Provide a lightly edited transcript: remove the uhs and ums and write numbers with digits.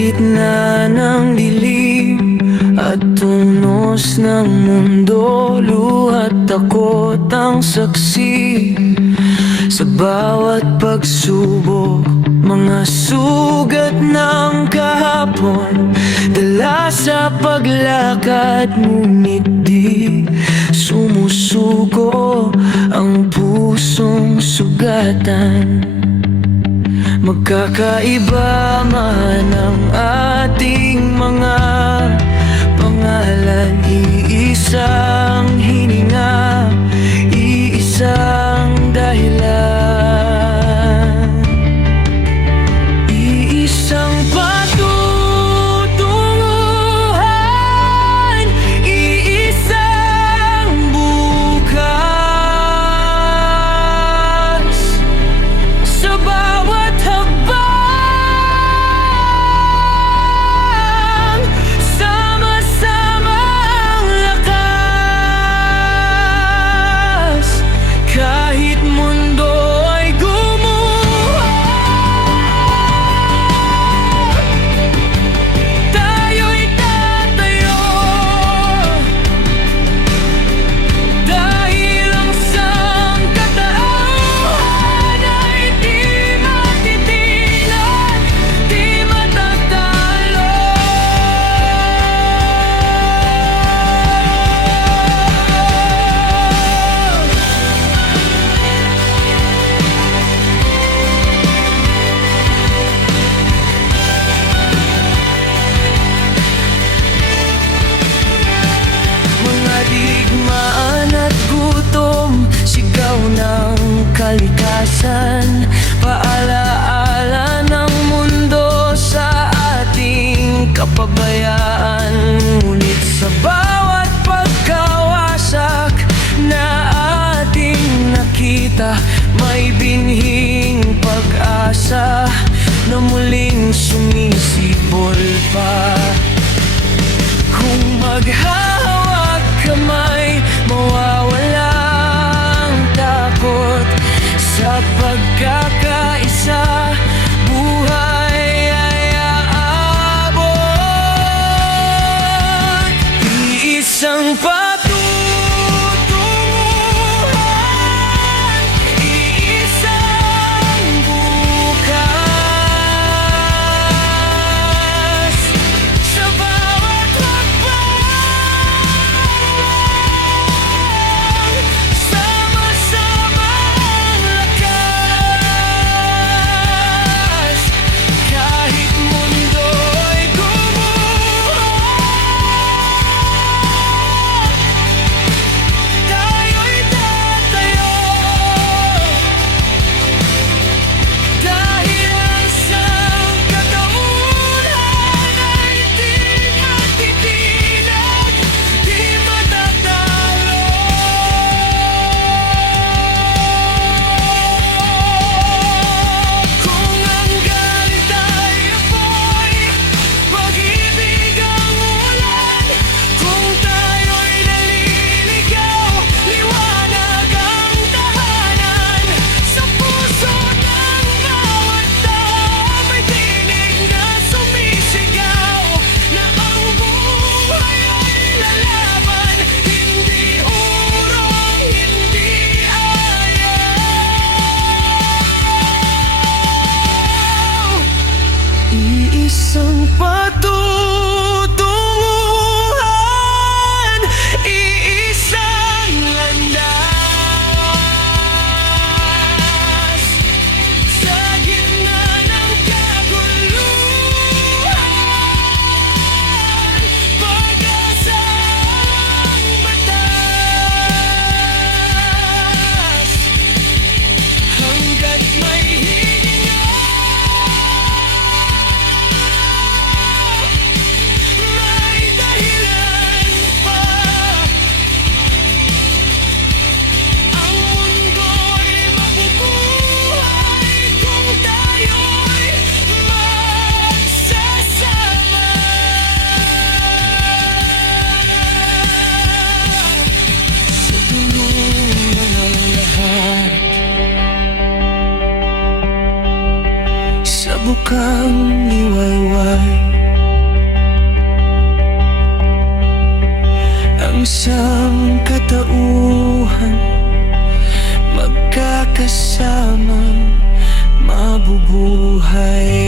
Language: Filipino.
gitna ng dilim at tunos ng mundo, luhat takot ang saksi sa bawat pagsubok. Mga sugat ng kahapon, dala sa paglakad, ngunit di sumusuko ang pusong sugatan. Magkakaiba man ang ating mga pangalan, iisang hininga, iisang dahilan, iisang patutunguhan, iisang bukas. Sa bawat hakbang, sama-sama ang lakas. Kahit mundo ay gumuho, tayo'y tatayo. Dahil ang sangkatauhan ay di matitilan, di matatalo. Mga digmaan at gutom, sigaw ng kalikasan, paalaala ng mundo sa ating kapabayaan. Ngunit sa bawat pagkawasak na ating nakita, may binhing pag-asa na muling sumisibol pa. Kung maghahawak kamay, mawawala ang takot. Sa pagkakaisa, buhay ay aabot. Iisang patutunguhan, iisang bukas. Sa bawat hakbang, sama-sama ang lakas. Kahit mundo ay gumuho, subukang iwayway ang isang katauhan, magkakasamang mabubuhay.